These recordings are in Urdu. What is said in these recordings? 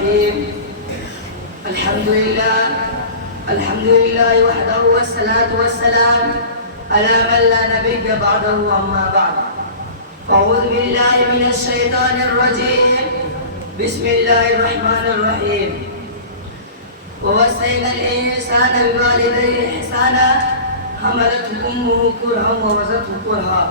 الرحيم. الحمد لله وحده والصلاة والسلام على من لا نبي بعده. أما بعد فأعوذ بالله من الشيطان الرجيم. بسم الله الرحمن الرحيم. ووصينا الإنسان بوالديه إحسانا حملته أمه كرها ووضعته كرها.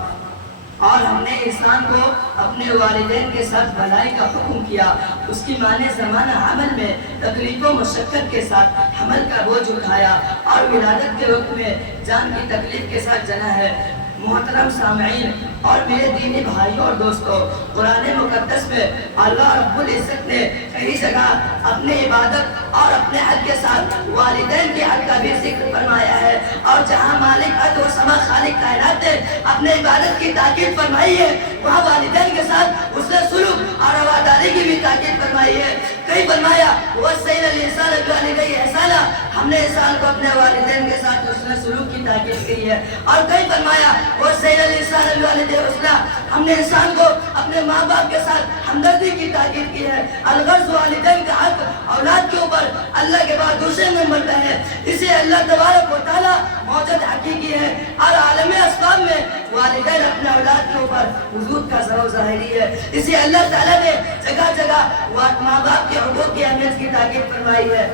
اور ہم نے انسان کو اپنے والدین کے ساتھ بھلائی کا حکم کیا. اس کی ماں نے زمانہ حمل میں تکلیف و مشقت کے ساتھ حمل کا بوجھ اٹھایا اور ولادت کے وقت میں جان کی تکلیف کے ساتھ جنا ہے. محترم سامعین اور میرے دینی بھائیوں اور دوستوں، قرآن مقدس میں اللہ رب العزت نے کئی جگہ اپنی عبادت اور اپنے حق کے ساتھ والدین کے حق کا بھی ذکر فرمایا ہے. اور جہاں مالک عد و سما خالق کائنات نے اپنے عبادت کی تاکید فرمائی ہے، وہاں والدین کے ساتھ اس نے سلوک اور رواداری کی بھی تاکید فرمائی ہے. کئی فرمایا وَوَصَّيْنَا الْإِنسَانَ بِوَالِدَيْهِ إِحْسَانًا، ہم نے انسان کو اپنے والدین کے ساتھ اس نے سلوک کی تاکید کی ہے. اور کئی فرمایا وَوَصَّيْنَا الْإِنسَانَ بِوَالِدَيْهِ حُسْنًا، ہم نے انسان کو اپنے ماں باپ کے ساتھ ہمدردی کی تاکید کی ہے. الغرض والدین کا حق اولاد کے اوپر اللہ کے بعد دوسرے نمبر پہ ہے. اسے اللہ تبارک و تعالیٰ موجود حقیقی ہے اور عالم اسباب میں والدین اپنے اولاد کے اوپر وجود کا ظاہری ہے. اسے اللہ تعالیٰ نے جگہ جگہ ماں باپ کے حقوق کی اہمیت کی تاکید فرمائی ہے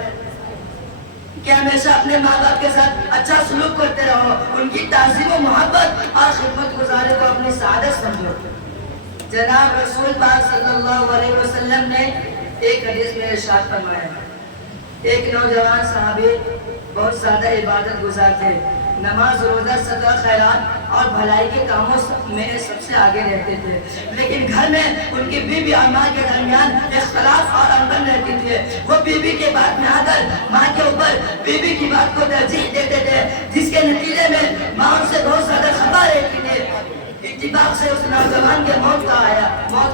کہ ہمیشہ اپنے ماں باپ کے ساتھ اچھا سلوک کرتے رہو، ان کی تعظیم و محبت اور خدمت گزاری کو اپنی سعادت سمجھو. جناب رسول پاک صلی اللہ علیہ وسلم نے ایک حدیث میں ارشاد فرمایا، ایک نوجوان صحابی بہت زیادہ عبادت گزار تھے، نماز روزہ صدقہ خیرات اور بھلائی کے کاموں میں سب سے آگے رہتے تھے، لیکن گھر میں ان کی بیوی اور ماں کے درمیان اختلاف اور انبن رہتی تھی. وہ بیوی کے بات میں آ کر ماں کے اوپر بیوی کی بات کو ترجیح دیتے تھے، جس کے نتیجے میں ماں ان سے بہت زیادہ خفا رہتی تھی. اتفاق سے اس نوجوان کے موت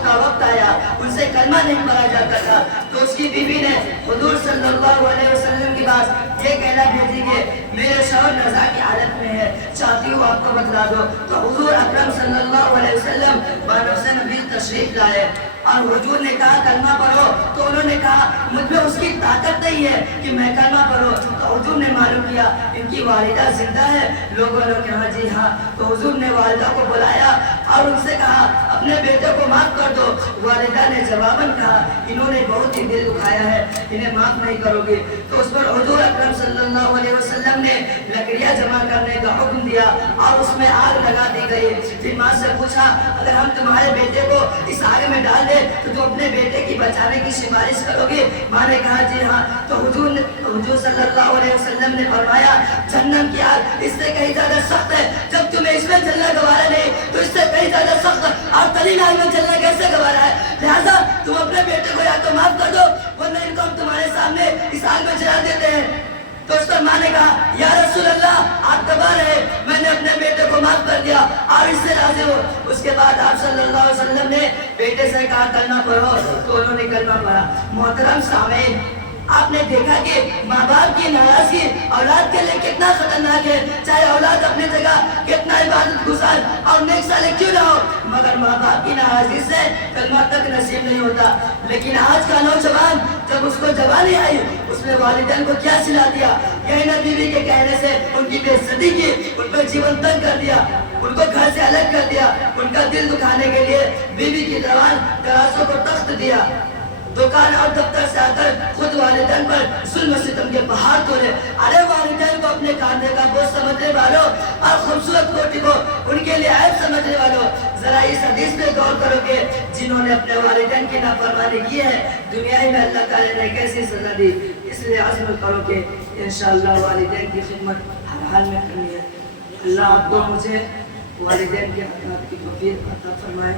کا وقت آیا، ان سے کلمہ نہیں پڑھا جاتا تھا، تو اس کی بیوی نے حضور صلی اللہ علیہ وسلم کے پاس یہ کہنا بھیجی کہ میرے شوہر نزا کی حالت میں ہے، چاہتی ہوں آپ کو بتلا دو. تو حضور اکرم صلی اللہ علیہ وسلم بنفس نبی تشریف لائے اور حضور نے کہا کلمہ پڑھو. تو انہوں نے کہا مجھ میں اس کی طاقت نہیں ہے کہ میں کلمہ پڑھوں. تو حضور نے معلوم کیا ان کی والدہ زندہ ہے. لوگوں نے کہا جی ہاں. تو حضور نے والدہ کو بلایا اور ان سے کہا اپنے بیٹے کو معاف کر دو. والدہ نے جواباً کہا انہوں نے بہت ہی دل دکھایا ہے، انہیں معاف نہیں کرو گے. تو اس پر حضور اکرم صلی اللہ علیہ وسلم نے لکڑیاں جمع کرنے کا حکم دیا اور اس میں آگ لگا دی گئی. پھر ماں سے پوچھا اگر ہم تمہارے بیٹے کو اس آگ میں ڈال دیں تو تم اپنے بیٹے کی بچانے کی سفارش کرو گے؟ ماں نے کہا جی ہاں. تو حضور صلی اللہ علیہ وسلم نے فرمایا جہنم کی آگ اس سے کہیں زیادہ سخت ہے. جب تمہیں اس میں جلنا گوارا نہیں تو اس سے کہیں زیادہ سخت اور تلین آگ میں جلنا کیسے گوارا ہے؟ لہذا تم اپنے بیٹے کو یا تو معاف کر دو ورنہ ان کو ہم تمہارے سامنے اس آگ میں جلا دیتے ہیں. تو اس پر ماں نے کہا یا رسول اللہ آپ گواہ رہے، میں نے اپنے بیٹے کو معاف کر دیا اور اس سے راضی ہو. اس کے بعد آپ صلی اللہ علیہ وسلم نے بیٹے سے کہا کلمہ پڑھو، تو انہوں نے کلمہ پڑھا. محترم سامعین، آپ نے دیکھا کہ ماں باپ کی ناراضگی اولاد کے لیے کتنا خطرناک ہے. چاہے اولاد اپنی جگہ کتنا عبادت گزار اور نیک صالح کیوں نہ ہو، مگر ماں باپ کی ناراضگی سے کلمہ تک نصیب نہیں ہوتا. لیکن آج کا نوجوان جب اس کو جوانی آئی اس نے والدین کو کیا سلا دیا؟ کہنا بیوی کے کہنے سے ان کی بے عزتی کی، ان کو جیون تنگ کر دیا، ان کو گھر سے الگ کر دیا. ان کا دل دکھانے کے لیے بیوی کی زبان درازوں کو تخت دیا. دکان اور دفتر سے آ کر خود والدین پر ظلم و ستم کے پہاڑ توڑے. ارے والدین کو اپنے کاندھے کا بوجھ سمجھنے والوں اور خوبصورت کوٹی کو ان کے لیے عیب سمجھنے والوں، ذرا اس حدیث پہ غور کرو کہ جنہوں نے اپنے والدین کی نافرمانی کی ہے دنیا ہی میں اللہ تعالی نے کیسی سزا دی. اس لیے عزم کرو کہ انشاءاللہ والدین کی خدمت ہر حال میں کرنی ہے. اللہ آپ کو مجھے والدین کے حقوق کی توفیق عطا فرمائے.